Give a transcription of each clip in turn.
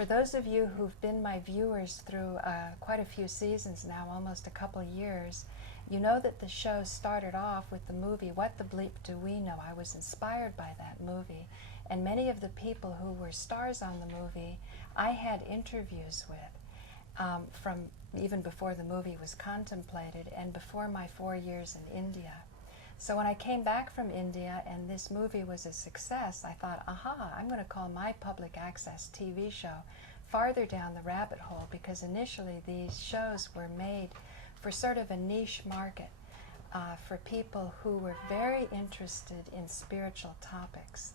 For those of you who've been my viewers through quite a few seasons now, almost a couple years, you know that the show started off with the movie What the Bleep Do We Know? I was inspired by that movie, and many of the people who were stars on the movie I had interviews with from even before the movie was contemplated and before my 4 years in India. So when I came back from India and this movie was a success, I thought, aha, I'm going to call my public access TV show Farther Down the Rabbit Hole, because initially these shows were made for sort of a niche market for people who were very interested in spiritual topics.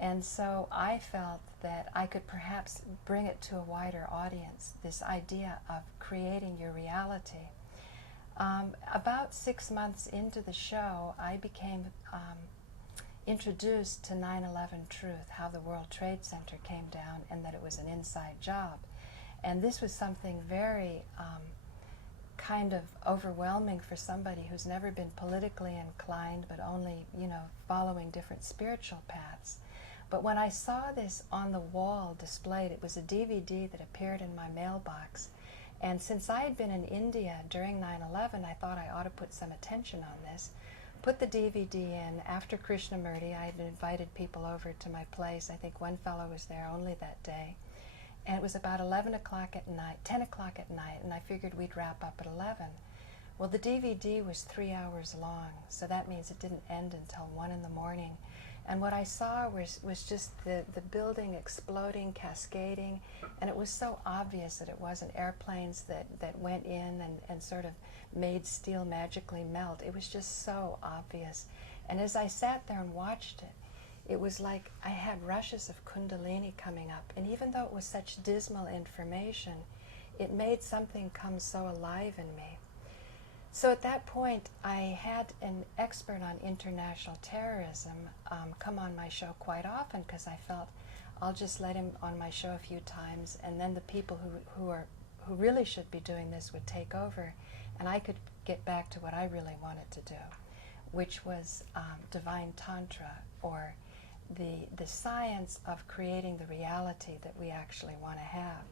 And so I felt that I could perhaps bring it to a wider audience, this idea of creating your reality. About 6 months into the show, I became introduced to 9/11 truth, how the World Trade Center came down and that it was an inside job. And this was something very kind of overwhelming for somebody who's never been politically inclined, but only, you know, following different spiritual paths. But when I saw this on the wall displayed, it was a DVD that appeared in my mailbox. And since I had been in India during 9/11, I thought I ought to put some attention on this. Put the DVD in. After Krishnamurti, I had invited people over to my place. I think one fellow was there only that day. And it was about 11 o'clock at night, 10 o'clock at night, and I figured we'd wrap up at 11. Well, the DVD was 3 hours long, so that means it didn't end until 1 in the morning. And what I saw was just the building exploding, cascading, and it was so obvious that it wasn't airplanes that went in and sort of made steel magically melt. It was just so obvious. And as I sat there and watched it, it was like I had rushes of kundalini coming up. And even though it was such dismal information, it made something come so alive in me. So at that point, I had an expert on international terrorism come on my show quite often, because I felt I'll just let him on my show a few times, and then the people who really should be doing this would take over, and I could get back to what I really wanted to do, which was divine tantra, or the science of creating the reality that we actually want to have.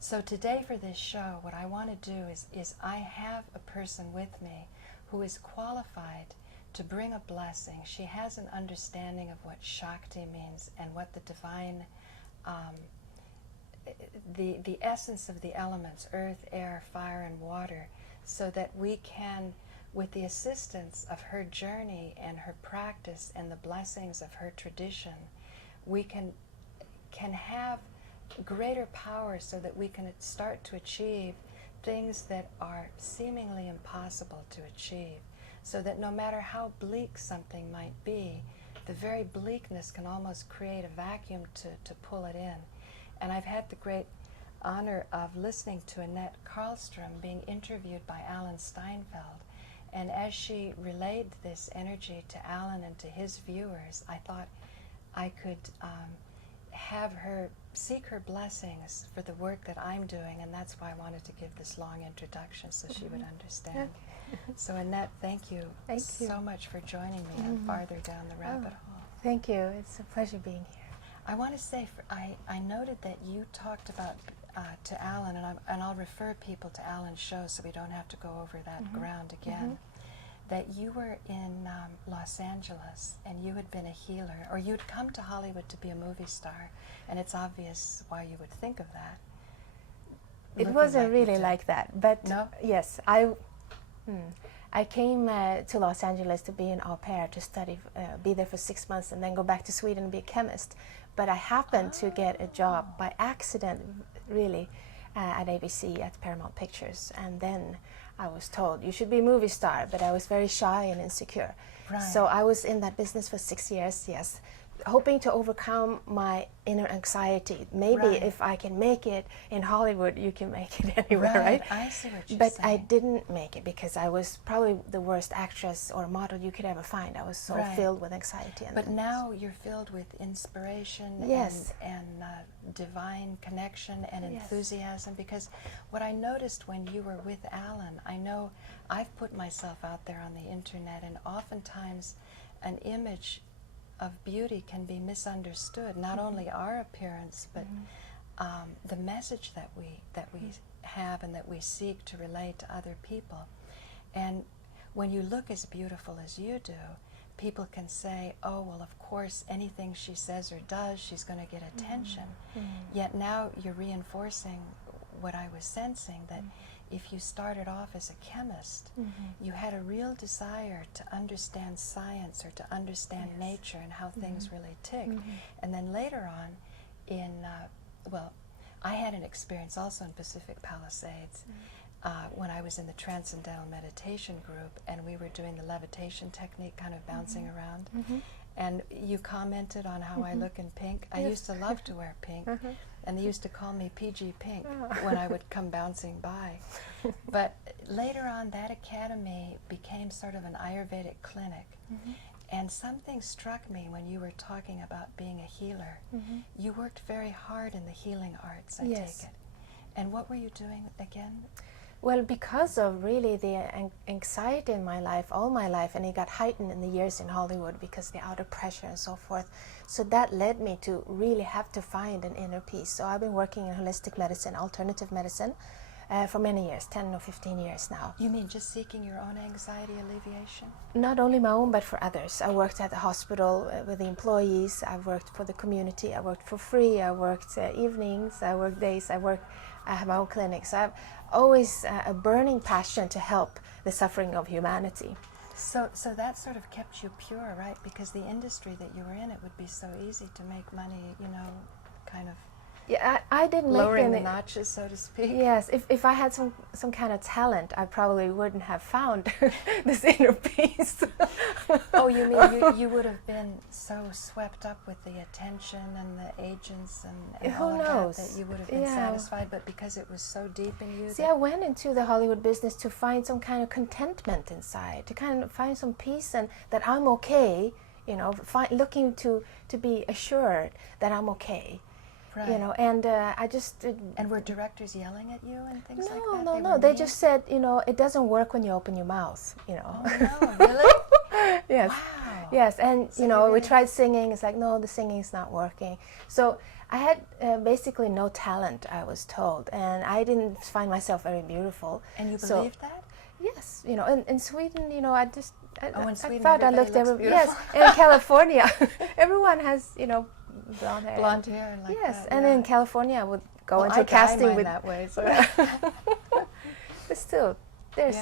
So today for this show, what I want to do is I have a person with me who is qualified to bring a blessing. She has an understanding of what Shakti means and what the divine, the essence of the elements, earth, air, fire, and water, so that we can, with the assistance of her journey and her practice and the blessings of her tradition, we can have greater power, so that we can start to achieve things that are seemingly impossible to achieve, so that no matter how bleak something might be, the very bleakness can almost create a vacuum to pull it in. And I've had the great honor of listening to Annette Carlstrom being interviewed by Alan Steinfeld, and as she relayed this energy to Alan and to his viewers, I thought I could have her seek her blessings for the work that I'm doing, and that's why I wanted to give this long introduction, so she would understand. So Annette, thank you so much for joining me on Farther Down the Rabbit Hole. Thank you. It's a pleasure being here. I want to say, I noted that you talked about to Alan, and I'll refer people to Alan's show so we don't have to go over that ground again, that you were in Los Angeles and you had been a healer, or you'd come to Hollywood to be a movie star, and it's obvious why you would think of that. It wasn't really like that, but no? Yes, I came to Los Angeles to be an au pair, to study, be there for 6 months, and then go back to Sweden and be a chemist. But I happened to get a job by accident, really, at ABC, at Paramount Pictures, and then I was told, you should be a movie star, but I was very shy and insecure. Right. So I was in that business for 6 years, yes, hoping to overcome my inner anxiety. Maybe if I can make it in Hollywood, you can make it anywhere, right? I see what you're saying. But I didn't make it because I was probably the worst actress or model you could ever find. I was so filled with anxiety. But now you're filled with inspiration and divine connection and enthusiasm, because what I noticed when you were with Alan, I know I've put myself out there on the internet, and oftentimes an image of beauty can be misunderstood. Not only our appearance, but the message that we have and that we seek to relate to other people. And when you look as beautiful as you do, people can say, oh, well, of course, anything she says or does, she's going to get attention. Yet now you're reinforcing what I was sensing, that if you started off as a chemist, you had a real desire to understand science or to understand nature and how things really tick. And then later on, well, I had an experience also in Pacific Palisades when I was in the Transcendental Meditation group, and we were doing the levitation technique, kind of bouncing around. And you commented on how I look in pink. I used to love to wear pink, and they used to call me PG Pink when I would come bouncing by. But later on, that academy became sort of an Ayurvedic clinic. And something struck me when you were talking about being a healer. You worked very hard in the healing arts, I take it. And what were you doing again? Well, because of really the anxiety in my life, all my life, and it got heightened in the years in Hollywood because the outer pressure and so forth. So that led me to really have to find an inner peace. So I've been working in holistic medicine, alternative medicine, for many years, 10 or 15 years now. You mean just seeking your own anxiety alleviation? Not only my own, but for others. I worked at the hospital with the employees. I worked for the community. I worked for free. I worked evenings. I worked days. I have my own clinic. So I have always a burning passion to help the suffering of humanity. So that sort of kept you pure, right? Because the industry that you were in, it would be so easy to make money, you know, kind of Yeah, I didn't make lowering any, the notches, so to speak. Yes, if I had some kind of talent, I probably wouldn't have found this inner peace. Oh, you mean you would have been so swept up with the attention and the agents and Who all knows? of that you would have been satisfied, but because it was so deep in you. See, I went into the Hollywood business to find some kind of contentment inside, to kind of find some peace and that I'm okay, you know, looking to be assured that I'm okay. Right. You know, and I just... and were directors yelling at you and things like that? No, they just said, you know, it doesn't work when you open your mouth, you know. Oh, no, really? Yes. Wow. Yes, and, So you know, we really tried singing, it's like, no, the singing's not working. So I had basically no talent, I was told, and I didn't find myself very beautiful. And you believed that? Yes, you know, in Sweden, you know, I in Sweden, thought I looked beautiful. Yes, and in California, everyone has, you know, blonde hair. Blonde hair, like yes, that. And in California, I would go into I casting mine with that way. So. But still, there's,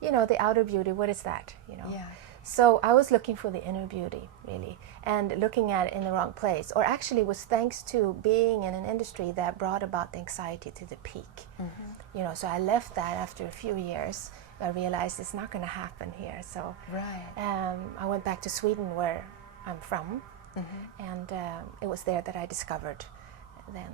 you know, the outer beauty. What is that? You know. Yeah. So I was looking for the inner beauty, really, and looking at it in the wrong place. Or actually, it was thanks to being in an industry that brought about the anxiety to the peak. You know, so I left that after a few years. I realized it's not going to happen here. So I went back to Sweden, where I'm from. And it was there that I discovered then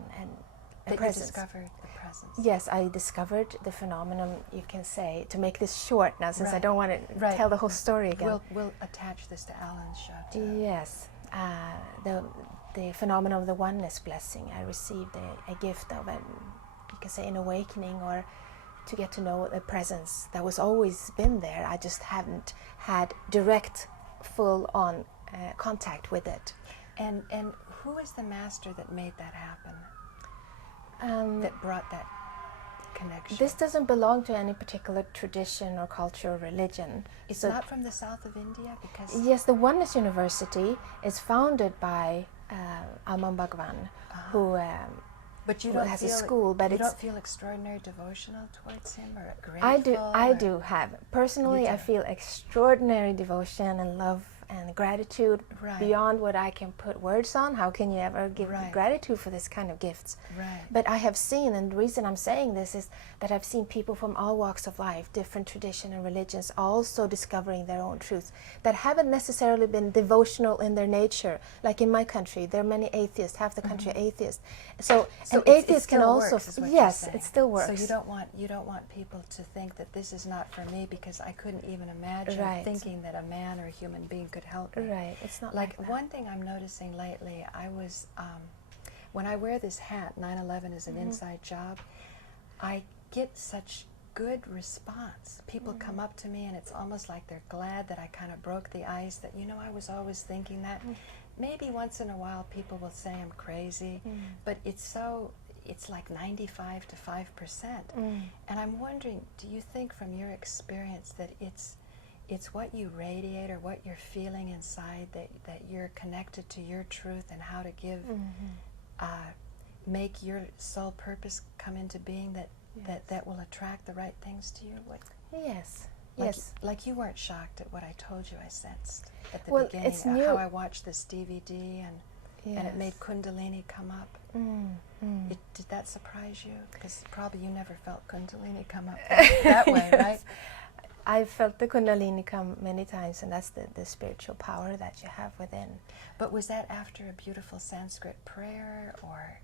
a presence. You discovered the presence. Yes, I discovered the phenomenon, you can say, to make this short now, since I don't want to tell the whole story again. We'll attach this to Alan's show too. Yes, the phenomenon of the oneness blessing. I received a gift of you can say, an awakening, or to get to know a presence that was always been there. I just haven't had direct, full-on contact with it. And who is the master that made that happen? That brought that connection? This doesn't belong to any particular tradition or culture or religion. It's not from the south of India? Because yes, the Oneness University is founded by Aman Bhagwan, who but you don't has a school. But you don't feel extraordinary devotional towards him, or grateful? I do have. Personally, I feel extraordinary devotion and love and gratitude beyond what I can put words on. How can you ever give gratitude for this kind of gifts? But I have seen, and the reason I'm saying this is that I've seen people from all walks of life, different traditions and religions, also discovering their own truths that haven't necessarily been devotional in their nature. Like in my country, there are many atheists, half the country atheists. So an atheist can also, yes, it still works. So you don't want people to think that this is not for me, because I couldn't even imagine thinking that a man or a human being could help me. Right, it's not like that. One thing I'm noticing lately, I was when I wear this hat, 9/11 is an inside job, I get such good response. People come up to me and it's almost like they're glad that I kind of broke the ice, that, you know, I was always thinking that. Maybe once in a while people will say I'm crazy, but it's like 95 to 5%. And I'm wondering, do you think from your experience that it's what you radiate or what you're feeling inside, that you're connected to your truth and how to give, make your soul purpose come into being, that will attract the right things to you? Yes. Like you weren't shocked at what I told you I sensed at the Well, beginning, it's new. how I watched this DVD and it made Kundalini come up. Did that surprise you? Because probably you never felt Kundalini come up that way, right? I felt the Kundalini come many times, and that's the spiritual power that you have within. But was that after a beautiful Sanskrit prayer, or?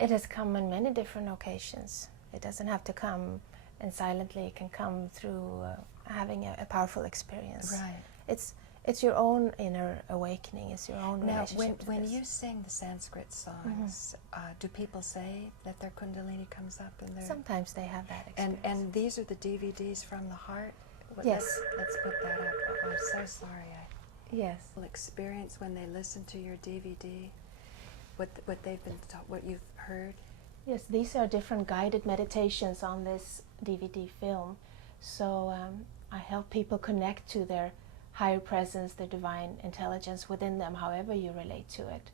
It has come on many different occasions. It doesn't have to come and silently. It can come through having a powerful experience. Right. It's your own inner awakening. It's your own now, relationship. when you sing the Sanskrit songs, do people say that their Kundalini comes up in their? Sometimes they have that experience. And these are the DVDs from the heart. Yes. Let's put that up. I'm so sorry. Yes. Experience when they listen to your DVD, what they've been what you've heard. Yes, these are different guided meditations on this DVD film. So I help people connect to their higher presence, their divine intelligence within them, however you relate to it.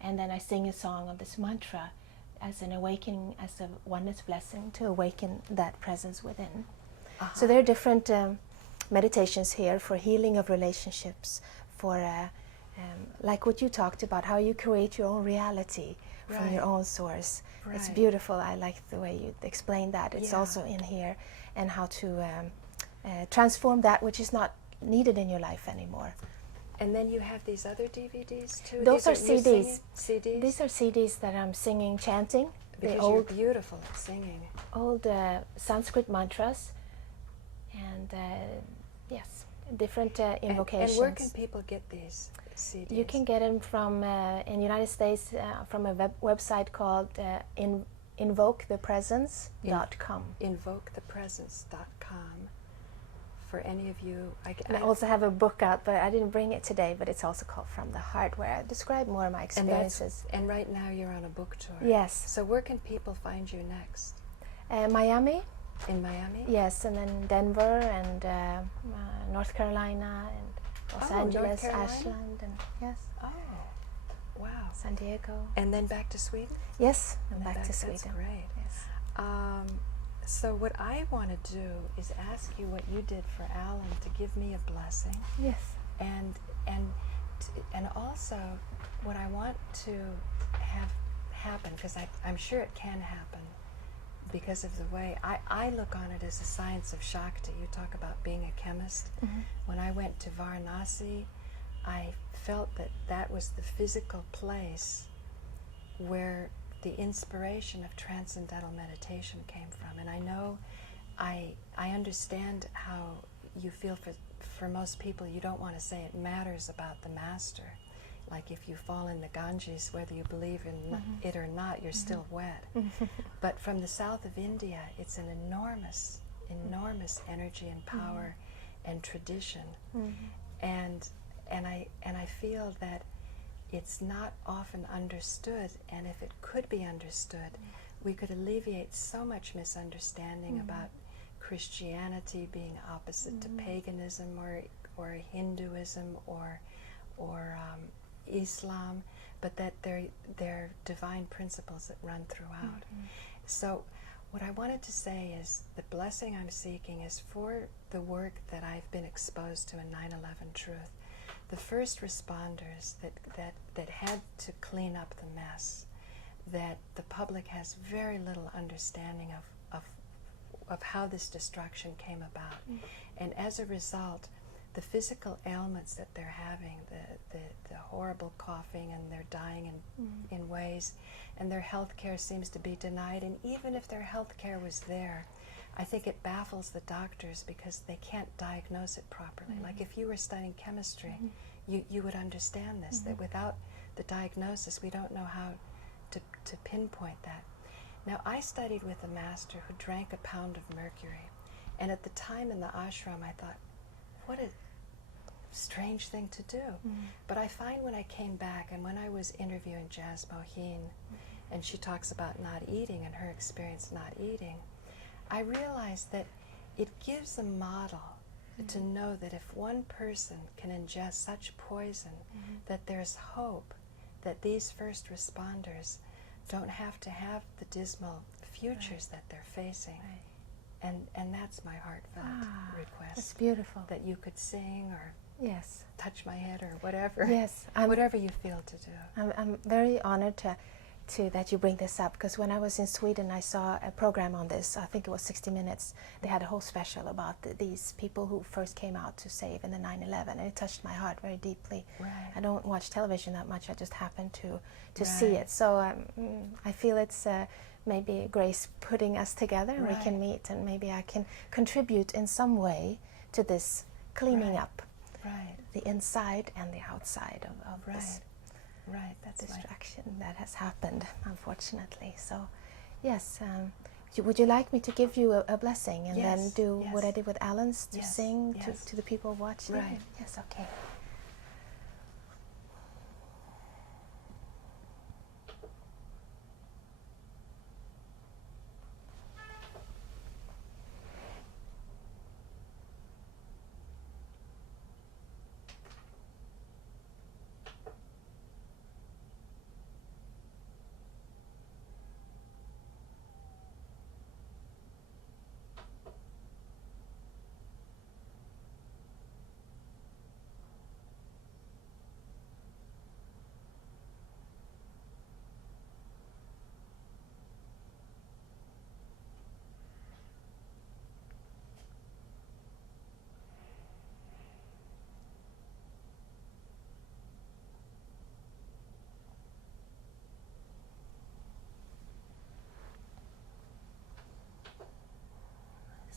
And then I sing a song of this mantra as an awakening, as a oneness blessing to awaken that presence within. So there are different meditations here for healing of relationships, for like what you talked about, how you create your own reality from your own source. It's beautiful. I like the way you explained that. It's also in here, and how to transform that which is not needed in your life anymore. And then you have these other DVDs too? Those are CDs. CDs? These are CDs that I'm singing, chanting. Because the old, you're beautiful at singing. Old Sanskrit mantras, and yes, different invocations. And where can people get these CDs? You can get them from, in the United States, from a website called invokethepresence.com. Invokethepresence.com. For any of you, I also have a book out, but I didn't bring it today, but it's also called From the Heart, where I describe more of my experiences. And right now you're on a book tour. Yes. So where can people find you next? Miami. In Miami? Yes, and then Denver and North Carolina and Los Angeles, Ashland, and yes. Oh, wow. San Diego. And then back to Sweden? Yes, and back to Sweden. That's great. Yes. So what I want to do is ask you what you did for Alan to give me a blessing. Yes. And also what I want to have happen, because I'm sure it can happen because of the way I look on it as a science of Shakti. You talk about being a chemist. When I went to Varanasi, I felt that was the physical place where the inspiration of transcendental meditation came from. And I know, I understand how you feel for most people. You don't want to say it matters about the master. Like if you fall in the Ganges, whether you believe in it or not, you're still wet. But from the south of India, it's an enormous, enormous energy and power and tradition. And I feel that it's not often understood, and if it could be understood, we could alleviate so much misunderstanding about Christianity being opposite to paganism or Hinduism or Islam, but that they're divine principles that run throughout. So what I wanted to say is the blessing I'm seeking is for the work that I've been exposed to in 9/11 Truth. The first responders that had to clean up the mess, that the public has very little understanding of how this destruction came about. And as a result, the physical ailments that they're having, the horrible coughing, and they're dying in ways, and their health care seems to be denied. And even if their health care was there, I think it baffles the doctors because they can't diagnose it properly. Like if you were studying chemistry, you would understand this, that without the diagnosis, we don't know how to pinpoint that. Now, I studied with a master who drank a pound of mercury. And at the time in the ashram, I thought, what a strange thing to do. But I find when I came back and when I was interviewing Jazz Mohin, and she talks about not eating and her experience not eating, I realized that it gives a model to know that if one person can ingest such poison, that there's hope that these first responders don't have to have the dismal futures that they're facing. And that's my heartfelt request. That's beautiful. That you could sing or Yes. touch my head or whatever. Yes. Whatever you feel to do. I'm very honored to that you bring this up, because when I was in Sweden I saw a program on this. I think it was 60 Minutes. They had a whole special about these people who first came out to save in the 9/11, and it touched my heart very deeply. Right. I don't watch television that much. I just happened to see it. So I feel it's maybe grace putting us together, and we can meet, and maybe I can contribute in some way to this cleaning up the inside and the outside of this distraction that has happened, unfortunately. So, yes, would you like me to give you a blessing and then do what I did with Alan's, to sing to the people watching? Right. Yes, okay.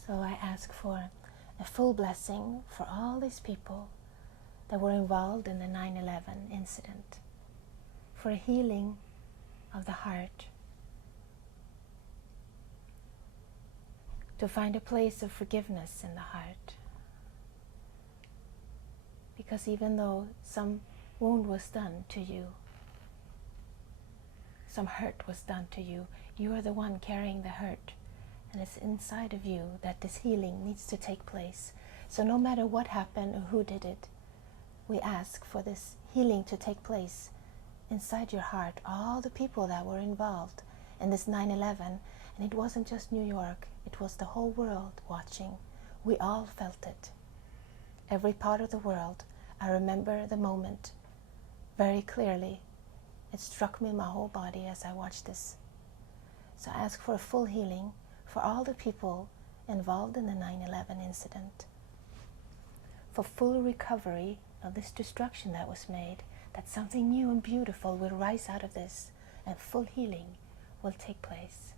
So I ask for a full blessing for all these people that were involved in the 9/11 incident, for a healing of the heart, to find a place of forgiveness in the heart. Because even though some wound was done to you, some hurt was done to you, you are the one carrying the hurt. And it's inside of you that this healing needs to take place. So no matter what happened or who did it, we ask for this healing to take place inside your heart. All the people that were involved in this 9/11, and it wasn't just New York, it was the whole world watching. We all felt it. Every part of the world. I remember the moment very clearly. It struck me in my whole body as I watched this. So I ask for a full healing for all the people involved in the 9/11 incident, for full recovery of this destruction that was made, that something new and beautiful will rise out of this, and full healing will take place.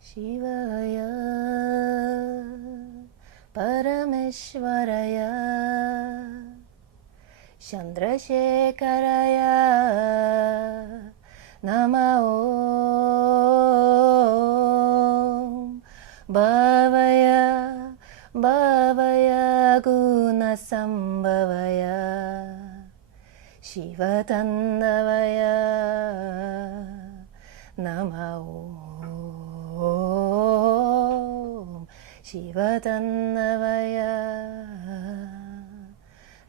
Shivaya Parameshwaraya Chandrasekharaya Nama Om Bhavaya Bhavaya Guna Sambhavaya Shivatandavaya Nama Om Shivatandavaya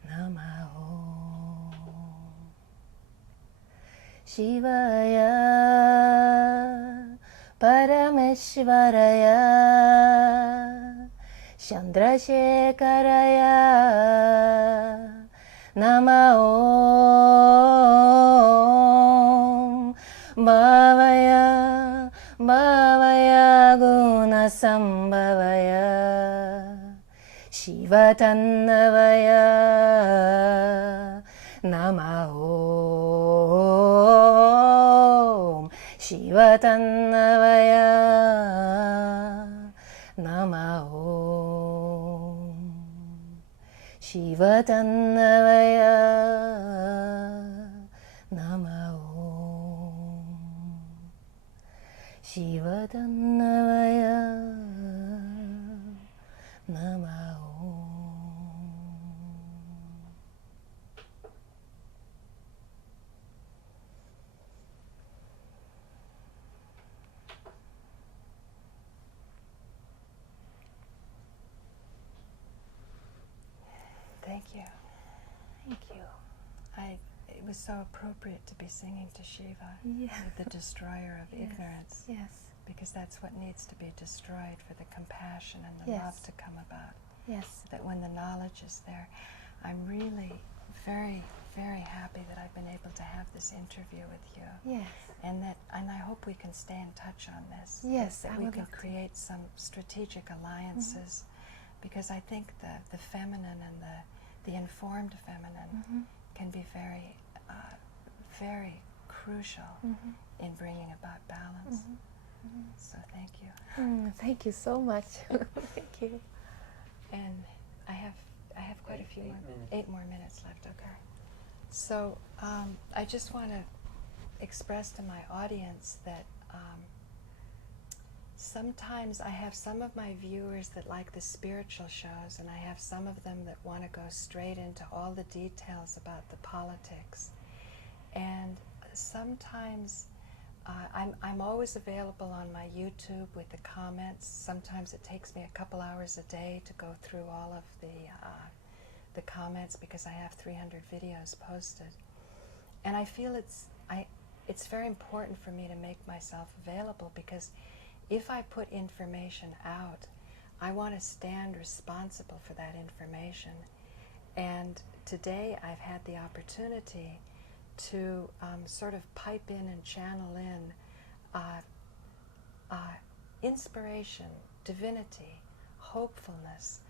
Nama Om Shivaya Parameshwaraya Chandrasekharaya Nama Om Bhavaya Bhavaya Guna Sambhavaya Shivatandavaya Nama Om Shivatandavaya Nama Om Shiva Dannavaya Namah. Shiva Dannavaya Namah. Thank you. Thank you. It was so appropriate to be singing to Shiva, Yeah. the destroyer of Yes. ignorance, Yes. because that's what needs to be destroyed for the compassion and the Yes. love to come about. Yes. That when the knowledge is there, I'm really very, very happy that I've been able to have this interview with you. Yes. And I hope we can stay in touch on this. Yes, that I we would can love to. create some strategic alliances, because I think the feminine and the informed feminine can be very, very crucial in bringing about balance. So thank you. Thank you so much. Thank you. And I have quite a few more, 8 more minutes left. Okay. So I just want to express to my audience that sometimes I have some of my viewers that like the spiritual shows, and I have some of them that want to go straight into all the details about the politics. And sometimes I'm always available on my YouTube with the comments. Sometimes it takes me a couple hours a day to go through all of the comments, because I have 300 videos posted. And I feel it's very important for me to make myself available, because if I put information out, I want to stand responsible for that information. And today I've had the opportunity to sort of pipe in and channel in inspiration, divinity, hopefulness,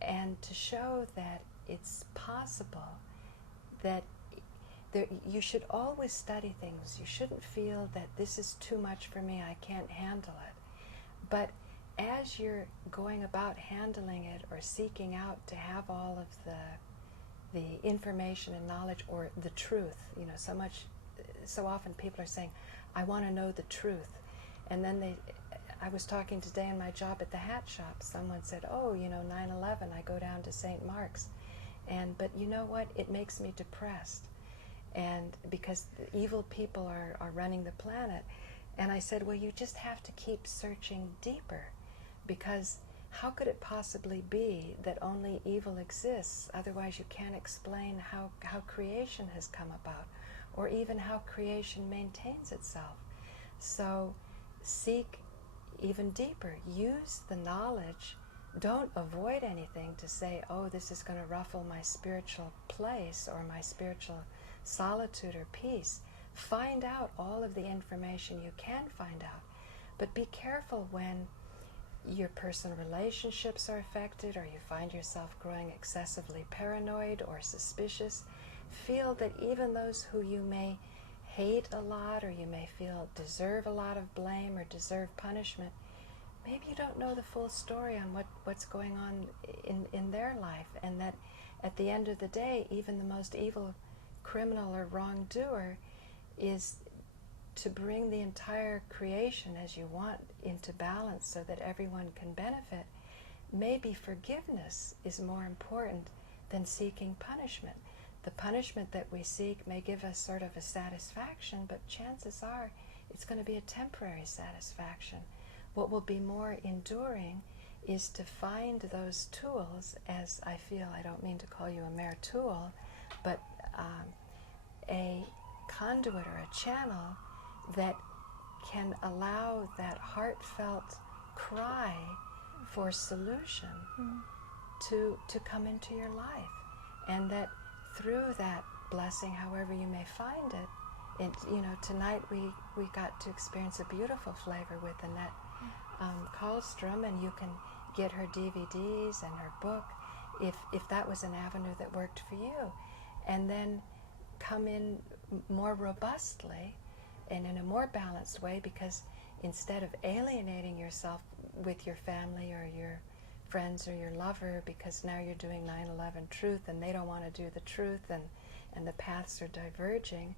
and to show that it's possible that you should always study things. You shouldn't feel that this is too much for me, I can't handle it. But as you're going about handling it or seeking out to have all of the information and knowledge, or the truth, so often people are saying, I want to know the truth. And then I was talking today in my job at the hat shop, someone said, 9/11, I go down to St. Mark's. But you know what? It makes me depressed. And because the evil people are running the planet. And I said, well, you just have to keep searching deeper, because how could it possibly be that only evil exists? Otherwise you can't explain how creation has come about, or even how creation maintains itself. So seek even deeper. Use the knowledge. Don't avoid anything to say, oh, this is going to ruffle my spiritual place or my spiritual solitude or peace. Find out all of the information you can find out. But be careful when your personal relationships are affected, or you find yourself growing excessively paranoid or suspicious. Feel that even those who you may hate a lot, or you may feel deserve a lot of blame or deserve punishment, maybe you don't know the full story on what's going on in their life, and that at the end of the day, even the most evil criminal or wrongdoer is to bring the entire creation as you want into balance so that everyone can benefit. Maybe forgiveness is more important than seeking punishment. The punishment that we seek may give us sort of a satisfaction, but chances are it's going to be a temporary satisfaction. What will be more enduring is to find those tools, as I feel, I don't mean to call you a mere tool, but a conduit or a channel that can allow that heartfelt cry for solution to come into your life. And that through that blessing, however you may find it, tonight we got to experience a beautiful flavor with Anette Carlstrom, and you can get her DVDs and her book if that was an avenue that worked for you. And then come in more robustly and in a more balanced way, because instead of alienating yourself with your family or your friends or your lover because now you're doing 9/11 truth and they don't want to do the truth, and the paths are diverging.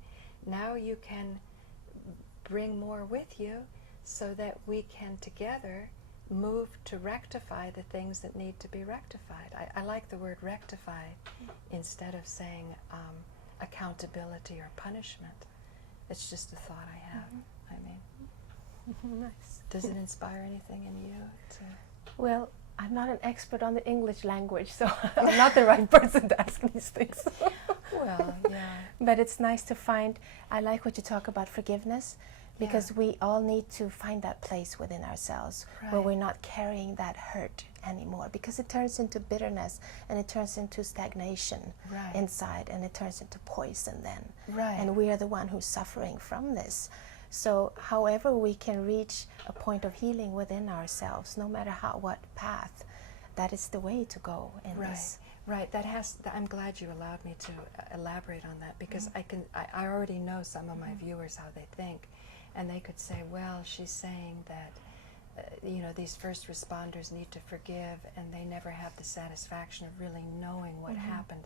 Now you can bring more with you so that we can together move to rectify the things that need to be rectified. I like the word rectify instead of saying accountability or punishment. It's just a thought I have. I mean, Nice. does it inspire anything in you? Well, I'm not an expert on the English language, so I'm not the right person to ask these things. Well, yeah. But it's nice to find, I like what you talk about forgiveness, because we all need to find that place within ourselves where we're not carrying that hurt anymore, because it turns into bitterness and it turns into stagnation inside, and it turns into poison then. And we are the one who's suffering from this. So however we can reach a point of healing within ourselves, no matter what path, that is the way to go in this. Right. I'm glad you allowed me to elaborate on that, because I already know some of my viewers how they think, and they could say, well, she's saying that these first responders need to forgive, and they never have the satisfaction of really knowing what happened.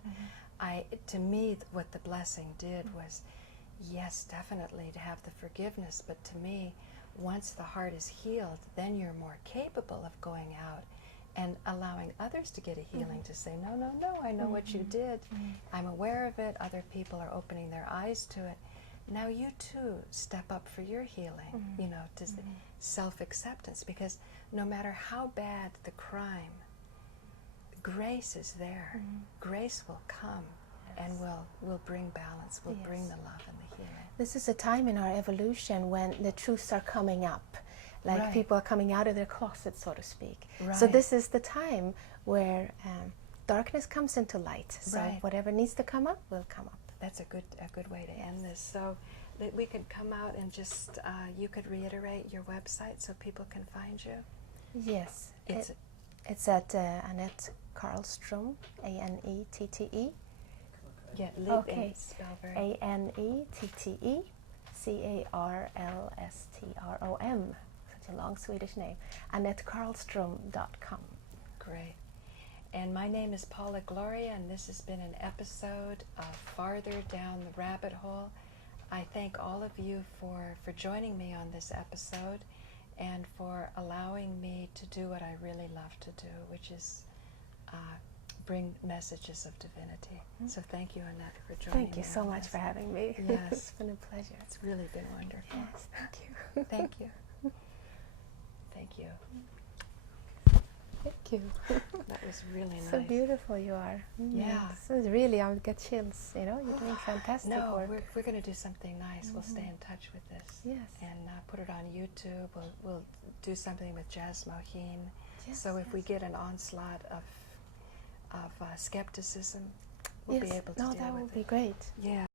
To me, what the blessing did was, yes, definitely to have the forgiveness, but to me, once the heart is healed, then you're more capable of going out and allowing others to get a healing, to say, no, no, no, I know what you did. I'm aware of it. Other people are opening their eyes to it. Now you too step up for your healing, to self-acceptance, because no matter how bad the crime, grace is there. Grace will come and will bring balance, will bring the love and the healing. This is a time in our evolution when the truths are coming up, like people are coming out of their closet, so to speak. So this is the time where darkness comes into light. So whatever needs to come up will come up. That's a good way to end this. So that we could come out and just, you could reiterate your website so people can find you? Yes. It's at Anette Carlstrom, A-N-E-T-T-E. Yeah, okay. Spell very A-N-E-T-T-E C-A-R-L-S-T-R-O-M. Such a long Swedish name. AnetteCarlstrom.com. Great. And my name is Paula Gloria, and this has been an episode of Farther Down the Rabbit Hole. I thank all of you for joining me on this episode and for allowing me to do what I really love to do, which is bring messages of divinity. So thank you, Annette, for joining me. Thank you so much for having me. Yes. It's been a pleasure. It's really been wonderful. Yes, thank you. Thank you. Thank you. Thank you. That was really nice. So beautiful you are. Yeah. This is really, I get chills, you're doing fantastic work. No, we're going to do something nice. We'll stay in touch with this. Yes. And put it on YouTube. We'll do something with Jazz Mohin. Yes, so if we get an onslaught of skepticism, we'll be able to deal with it. No, that would be great. Yeah.